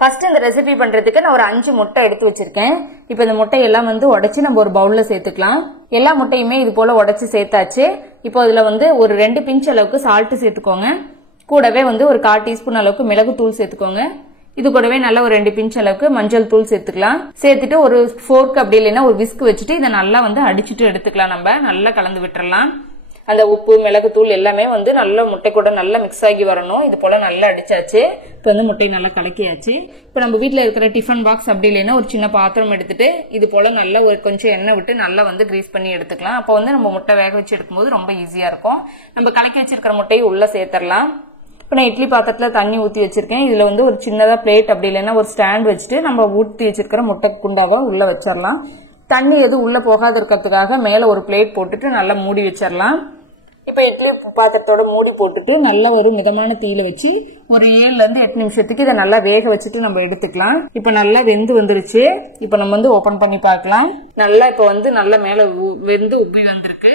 First இந்த recipe பண்றதுக்கு நான் ஒரு 5 முட்டை எடுத்து வச்சிருக்கேன். இப்போ இந்த முட்டையெல்லாம் வந்து உடைச்சு நம்ம ஒரு பவுல்ல சேர்த்துக்கலாம். எல்லா முட்டையுமே இது போல உடைச்சு சேர்த்தாச்சு. இப்போ இதுல வந்து ஒரு 2 பிஞ்ச் அளவுக்கு சால்ட் சேர்த்துக்கோங்க. கூடவே வந்து ஒரு 1/4 டீஸ்பூன் அளவுக்கு மிளகு தூள் சேர்த்துக்கோங்க. இது கூடவே நல்ல ஒரு 2 பிஞ்ச் அளவுக்கு மஞ்சள் தூள் சேர்த்துக்கலாம். சேர்த்துட்டு ஒரு ஃபோர்க் அப்படி இல்லைன்னா ஒரு விஸ்க் வச்சுட்டு இதை நல்லா வந்து அடிச்சுட்டு எடுத்துக்கலாம். நம்ம நல்லா கலந்து விட்டுறலாம். அந்த உப்பு மிளகு தூள் எல்லாமே வந்து நல்ல முட்டை கூட நல்லா மிக்ஸ் ஆகி வரணும். இது போல நல்லா அடிச்சாச்சு. இப்போ வந்து முட்டையை நல்லா கலக்கியாச்சு. இப்போ நம்ம வீட்டில் இருக்கிற டிஃபன் பாக்ஸ் அப்படி இல்லைன்னா ஒரு சின்ன பாத்திரம் எடுத்துட்டு இது போல நல்லா ஒரு கொஞ்சம் எண்ணெய் விட்டு நல்லா வந்து கிரீஸ் பண்ணி எடுத்துக்கலாம். அப்போ வந்து நம்ம முட்டை வேக வச்சு எடுக்கும்போது ரொம்ப ஈஸியா இருக்கும். நம்ம கலக்கி வச்சிருக்கிற முட்டையை உள்ள சேர்த்துடலாம். இப்போ நான் இட்லி பாத்திரத்துல தண்ணி ஊற்றி வச்சிருக்கேன். இதுல வந்து ஒரு சின்னதா பிளேட் அப்படி இல்லைன்னா ஒரு ஸ்டாண்ட் வச்சுட்டு நம்ம ஊற்றி வச்சிருக்கிற முட்டை குண்டாவை உள்ள வச்சிடலாம். தண்ணி எதுவும் உள்ள போகாத இருக்கிறதுக்காக மேல ஒரு பிளேட் போட்டுட்டு நல்லா மூடி வச்சிடலாம். இப்போ இட்லி பாத்திரத்தோட மூடி போட்டுட்டு நல்ல ஒரு மிதமான தீயில வச்சு ஒரு 7 to 8 நிமிஷத்துக்கு இதை நல்லா வேக வச்சுட்டு நம்ம எடுத்துக்கலாம். இப்போ நல்லா வெந்து வந்துருச்சு. இப்போ நம்ம வந்து ஓபன் பண்ணி பார்க்கலாம். நல்லா இப்போ வந்து நல்லா மேல வெந்து உப்பி வந்திருக்கு.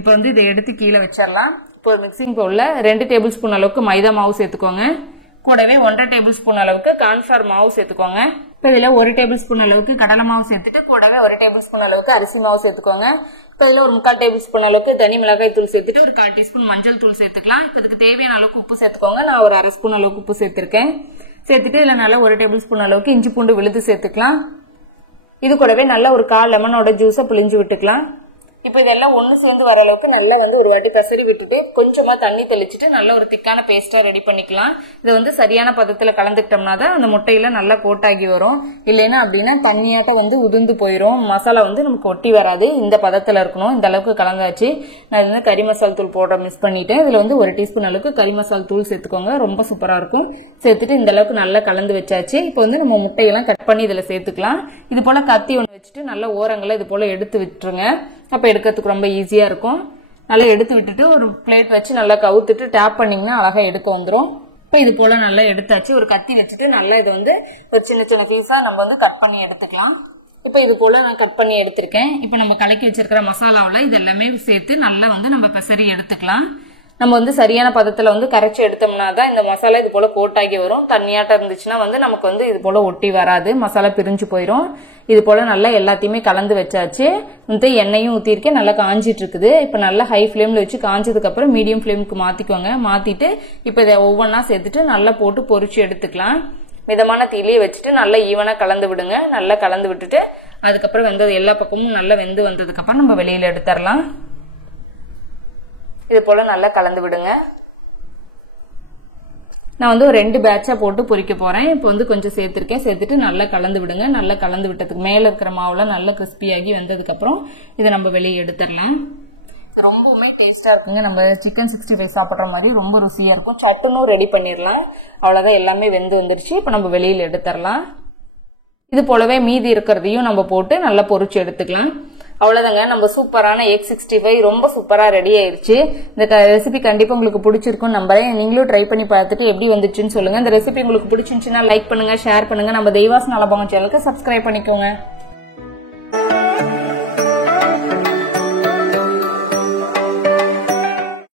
இப்போ வந்து இதை எடுத்து கீழே வச்சிடலாம். இப்போ மிக்சிங் பவுல்ல 2 டேபிள் ஸ்பூன் அளவுக்கு மைதா மாவு சேர்த்துக்கோங்க. கூடவே 1.5 டேபிள் ஸ்பூன் அளவுக்கு கார்ன்ஃபிளவர் மாவு சேர்த்துக்கோங்க. இப்போ இதுல 1 டேபிள் ஸ்பூன் அளவுக்கு கடலை மாவு சேர்த்துட்டு கூடவே 1 டேபிள் ஸ்பூன் அளவுக்கு அரிசி மாவு சேர்த்துக்கோங்க. இப்போ இதுல ஒரு 3/4 டேபிள் ஸ்பூன் அளவுக்கு தனி மிளகாய் தூள் சேர்த்துட்டு ஒரு 1/4 டீஸ்பூன் மஞ்சள் தூள் சேர்த்துக்கலாம். இப்போ இதுக்கு தேவையான அளவுக்கு உப்பு சேர்த்துக்கோங்க. நான் ஒரு 1/2 ஸ்பூன் அளவுக்கு உப்பு சேர்த்திருக்கேன். சேர்த்துட்டு இதுல நல்லா 1 டேபிள் ஸ்பூன் அளவுக்கு இஞ்சி பூண்டு விழுது சேர்த்துக்கலாம். இது கூடவே நல்லா ஒரு 1/4 லெமனோட ஜூஸை புளிஞ்சு விட்டுக்கலாம். இப்போ இதெல்லாம் ஒன்று சேர்ந்து வர அளவுக்கு நல்லா வந்து ஒரு வாட்டி பெசரி விட்டுட்டு கொஞ்சமா தண்ணி தெளிச்சுட்டு நல்ல ஒரு திக்கான பேஸ்டா ரெடி பண்ணிக்கலாம். இதை வந்து சரியான பதத்துல கலந்துக்கிட்டோம்னா தான் அந்த முட்டையில நல்லா கோட்டாகி வரும். இல்லைன்னா அப்படின்னா தண்ணியாட்ட வந்து உதிர்ந்து போயிடும். மசாலா வந்து நமக்கு ஒட்டி வராது. இந்த பதத்துல இருக்கணும். இந்த அளவுக்கு கலந்தாச்சு. நான் வந்து கறி மசால் தூள் போட மிஸ் பண்ணிட்டேன். இதுல வந்து 1 டீஸ்பூன் அளவுக்கு கறி மசால் தூள் சேர்த்துக்கோங்க. ரொம்ப சூப்பரா இருக்கும். சேர்த்துட்டு இந்த அளவுக்கு நல்லா கலந்து வச்சாச்சு. இப்போ வந்து நம்ம முட்டையெல்லாம் கட் பண்ணி இதுல சேர்த்துக்கலாம். இது போல கத்தி ஒன்று வச்சுட்டு நல்லா ஓரங்களை இது போல எடுத்து விட்டுருங்க. அப்ப எடுக்கிறதுக்கு ரொம்ப ஈஸியா இருக்கும். நல்லா எடுத்து விட்டுட்டு ஒரு பிளேட் வச்சு நல்லா கவுத்துட்டு டேப் பண்ணீங்கன்னா அழகா எடுக்க வந்துடும். இப்போ இது போல நல்லா எடுத்தாச்சு. ஒரு கத்தி வச்சுட்டு நல்லா இது வந்து ஒரு சின்ன சின்ன பீஸா நம்ம வந்து கட் பண்ணி எடுத்துக்கலாம். இப்போ இது போல நான் கட் பண்ணி எடுத்திருக்கேன். இப்போ நம்ம கலக்கி வச்சிருக்கிற மசாலாவில் இது எல்லாமே சேர்த்து நல்லா வந்து நம்ம பெசரி எடுத்துக்கலாம். நம்ம வந்து சரியான பதத்துல வந்து கரைச்சி எடுத்தோம்னா தான் இந்த மசாலா இது போல கோட்டாகி வரும். தண்ணியாட்டம் இருந்துச்சுன்னா வந்து நமக்கு வந்து இது போல ஒட்டி வராது. மசாலா பிரிஞ்சு போயிடும். இது போல நல்லா எல்லாத்தையுமே கலந்து வச்சாச்சு. வந்து எண்ணெயும் ஊத்திருக்கேன். நல்லா காஞ்சிட்டு இருக்குது. இப்ப நல்லா ஹை ஃபிளேம்ல வச்சு காஞ்சதுக்கு அப்புறம் மீடியம் ஃபிளேமுக்கு மாத்திக்கோங்க. மாத்திட்டு இப்ப இதை ஒவ்வொன்னா சேர்த்துட்டு நல்லா போட்டு பொரிச்சு எடுத்துக்கலாம். மிதமான தீயிலே வச்சுட்டு நல்லா ஈவனா கலந்து விடுங்க. நல்லா கலந்து விட்டுட்டு அதுக்கப்புறம் வெந்தது எல்லா பக்கமும் நல்லா வெந்து வந்ததுக்கு அப்புறம் நம்ம வெளியில எடுத்துடலாம். இது போல நல்லா கலந்து விடுங்க. நான் வந்து ஒரு 2 பேட்சா போட்டு பொரிக்க போறேன். இப்போ வந்து கொஞ்சம் சேர்த்திருக்கேன். சேர்த்துட்டு நல்லா கலந்து விடுங்க. நல்லா கலந்து விட்டதுக்கு மேல இருக்கிற மாவுல நல்லா கிறிஸ்பியாகி வந்ததுக்கு அப்புறம் இதை நம்ம வெளியே எடுத்துடலாம். ரொம்பவுமே டேஸ்டா இருக்குங்க. நம்ம சிக்கன் 65 சாப்பிட்ற மாதிரி ரொம்ப ருசியா இருக்கும். சட்டுன்னு ரெடி பண்ணிடலாம். அவ்வளவுதான், எல்லாமே வெந்து வந்துருச்சு. இப்போ நம்ம வெளியில எடுத்துடலாம். இது போலவே மீதி இருக்கிறதையும் நம்ம போட்டு நல்லா பொரிச்சு எடுத்துக்கலாம். அவ்வளவுதாங்க, நம்ம சூப்பரான எக் 65 ரொம்ப சூப்பரா ரெடி ஆயிருச்சு. இந்த ரெசிபி கண்டிப்பா உங்களுக்கு பிடிச்சிருக்கும் நம்புறேன். நீங்களும் ட்ரை பண்ணி பார்த்துட்டு எப்படி வந்துச்சுன்னு சொல்லுங்க. இந்த ரெசிபி உங்களுக்கு பிடிச்சிருந்துச்சுன்னா லைக் பண்ணுங்க, ஷேர் பண்ணுங்க. நம்ம தெய்வாஸ் நலபாகம் சேனலுக்கு சப்ஸ்கிரைப் பண்ணிக்கோங்க.